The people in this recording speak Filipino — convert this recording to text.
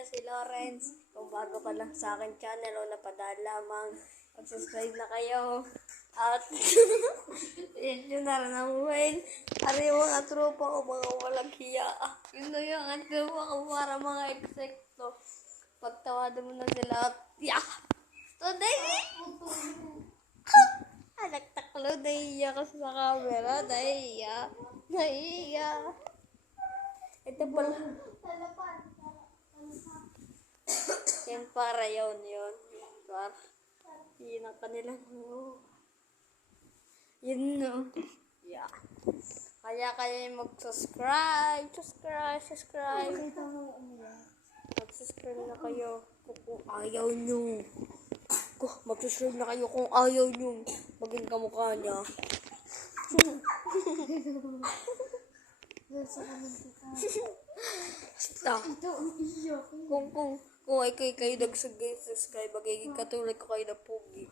pala si Lawrence. Kung bago ka lang sa akin channel o napadaan lamang, mag-subscribe na kayo. At yun na rin ang buhay. Ari yung mga tropa ko, mga walang hiya. Yun na yung ang tropa ko para mga eksekto. Pagtawado mo na sila at today! Nagtaklo, nahiya ka sa camera. Nahiya. Ito pala. Yan para yun. Para. Yun ang kanila. Yun no. Yeah. Kaya kayo mag-subscribe. Subscribe. Mag-subscribe na kayo kung ayaw nyo. Mag-subscribe na kayo kung ayaw nyo. Maging kamukha niya. Basta. Kung kayo nag-subscribe, magiging katulad ko kayo na pugi.